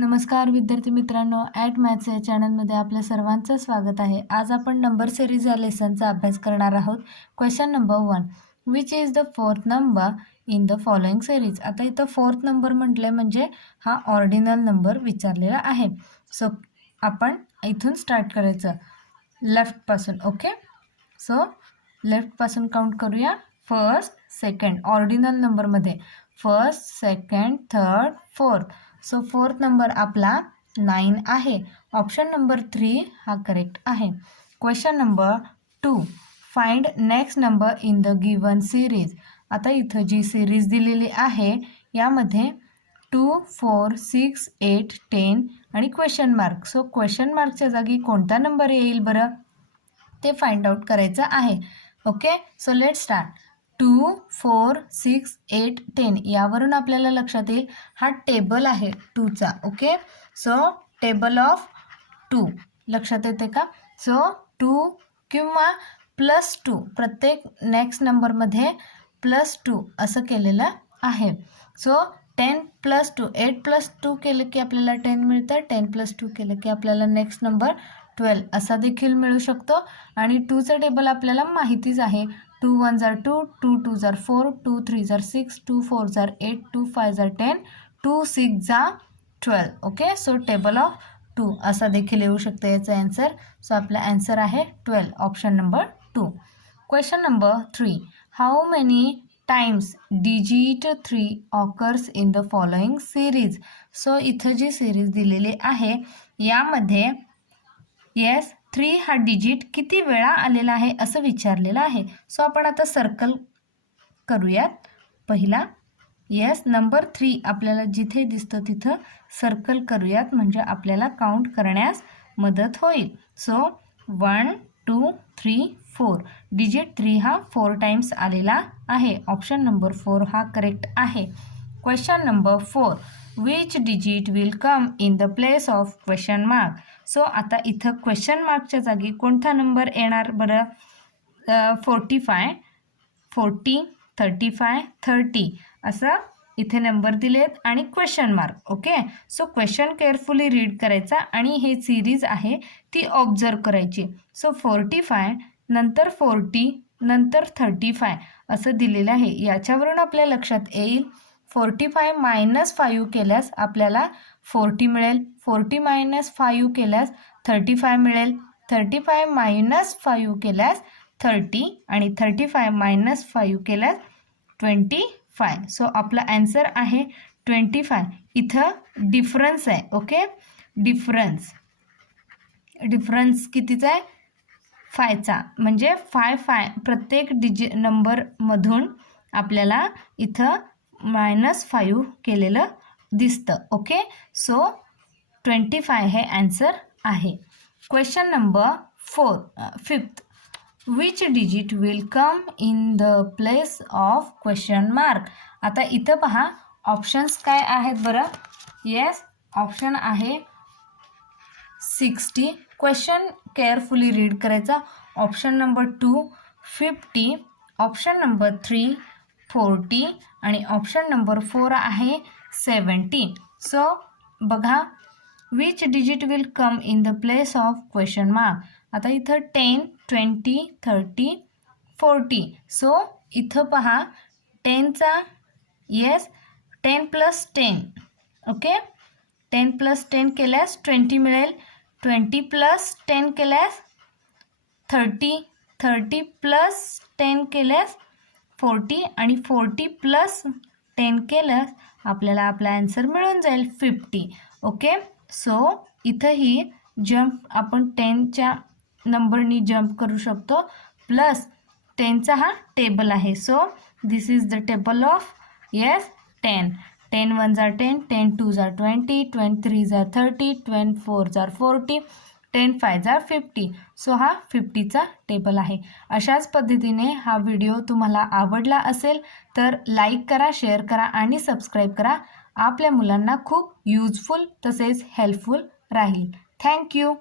नमस्कार विद्यार्थी मित्रांनो, ॲट मॅथ्स या चॅनलमध्ये आपल्या सर्वांचं स्वागत आहे। आज आपण नंबर सिरीज या लेसनचा अभ्यास करणार आहोत। Question number 1, which is the fourth number in the following series. आता इथं फोर्थ नंबर म्हटले म्हणजे हा ऑर्डिनल नंबर विचारलेला आहे। सो आपण इथून स्टार्ट करायचं लेफ्टपासून। ओके, सो लेफ्टपासून काउंट करूया। फर्स्ट, सेकंड, ऑर्डिनल नंबरमध्ये first, second, third, fourth. So fourth number आपला 9 आहे। ऑप्शन नंबर 3 हा करेक्ट आहे। Question number 2, find next number in the given series. आता इथं जी सिरीज दिलेली आहे यामध्ये 2, 4, 6, 8, 10 आणि क्वेश्चन मार्क। सो क्वेश्चन मार्कच्या जागी कोणता नंबर येईल बरं ते फाइंड आउट करायचं आहे। Okay, so let start. 2, 4, 6, 8, 10 यावरून आपल्याला लक्षात येईल हा टेबल आहे 2चा। ओके, सो टेबल ऑफ 2 लक्षात येते का? सो 2 किंवा +2 प्रत्येक नेक्स्ट नंबरमध्ये +2 असं केलेलं आहे। सो 10 + 2 8 + 2 केलं की आपल्याला 10 मिळतं। 10 + 2 केलं की आपल्याला नेक्स्ट नंबर 12 असा देखील मिळू शकतो। आणि 2चं टेबल आपल्याला माहितीच आहे। 2 1s are 2, 2 2s are 4, 2 3s are 6, 2 4s are 8, 2 5s are 10, 2 6s are 12। Okay, so table of 2 असा देखील येऊ शकतं याचा आन्सर। सो आपला आन्सर आहे 12, option number 2। Question number 3, how many times digit 3 occurs in the following series. So इथं जी series दिलेली आहे यामध्ये येस 3 हा डिजिट किती वेळा आलेला आहे असं विचारलेलं आहे। सो आपण आता सर्कल करूयात। पहिला येस नंबर 3 आपल्याला जिथे दिसतं तिथं सर्कल करूयात म्हणजे आपल्याला काउंट करण्यास मदत होईल। सो 1 2 3 4 डिजिट 3 हा 4 टाइम्स आलेला आहे। ऑप्शन नंबर 4 हा करेक्ट आहे। Question number 4, which digit will come in the place of question mark. So आता इथं क्वेश्चन मार्कच्या जागी कोणता नंबर येणार बरं? 45, 40, 35, 30 असं इथे नंबर दिलेत आणि question mark. Okay, so question carefully read करायचा आणि हे सिरीज आहे ती ऑब्झर्व करायची। सो 45 नंतर 40 नंतर 35 असं दिलेलं आहे। याच्यावरून आपल्या लक्षात येईल 45 - 5 केल्यास आपल्याला 40 मिळेल, 40 - 5 केल्यास 35 मिळेल, 35 - 5 केल्यास 30 आणि 35 - 5 केल्यास 25। सो आपला आन्सर आहे 25। इथं डिफरन्स आहे। ओके, डिफरन्स कितीचा आहे? 5चा, म्हणजे 5 प्रत्येक नंबरमधून आपल्याला इथं -5 केलेलं दिसतं। ओके, सो 25 हे आन्सर आहे। Question number 5, which digit will come in the place of question mark. आता इथं पहा ऑप्शन्स काय आहेत बरं? येस, ऑप्शन आहे 60, क्वेश्चन केअरफुली रीड करायचा। ऑप्शन नंबर 2 50, ऑप्शन नंबर 3 40 आणि ऑप्शन नंबर 4 आहे 70। सो बघा, which digit will come in the place of question mark. आता इथं 10, 20, 30, 40। सो इथं पहा 10चा येस 10 + 10। ओके, 10 + 10 केल्यास 20 मिळेल, 20 + 10 केल्यास 30, 30 + 10 केल्यास 40 आणि 40 + 10 केल्यास आपल्याला आपला आन्सर मिळून जाईल 50। ओके, सो इथंही जम्प आपण 10च्या नंबरनी जम्प करू शकतो, प्लस 10चा हा टेबल आहे। So this is the table of yes 10। 10 1s are 10, 10 2s are 20, 10 3s are 30, 10 4s are 40, 10 5s are 50। So हा 50चा टेबल आहे। अशाच पद्धतीने हा व्हिडिओ तुम्हाला आवडला असेल तर लाईक करा, शेअर करा आणि सबस्क्राईब करा। आपल्या मुलांना खूप युजफुल तसेच हेल्पफुल राहील। थँक्यू।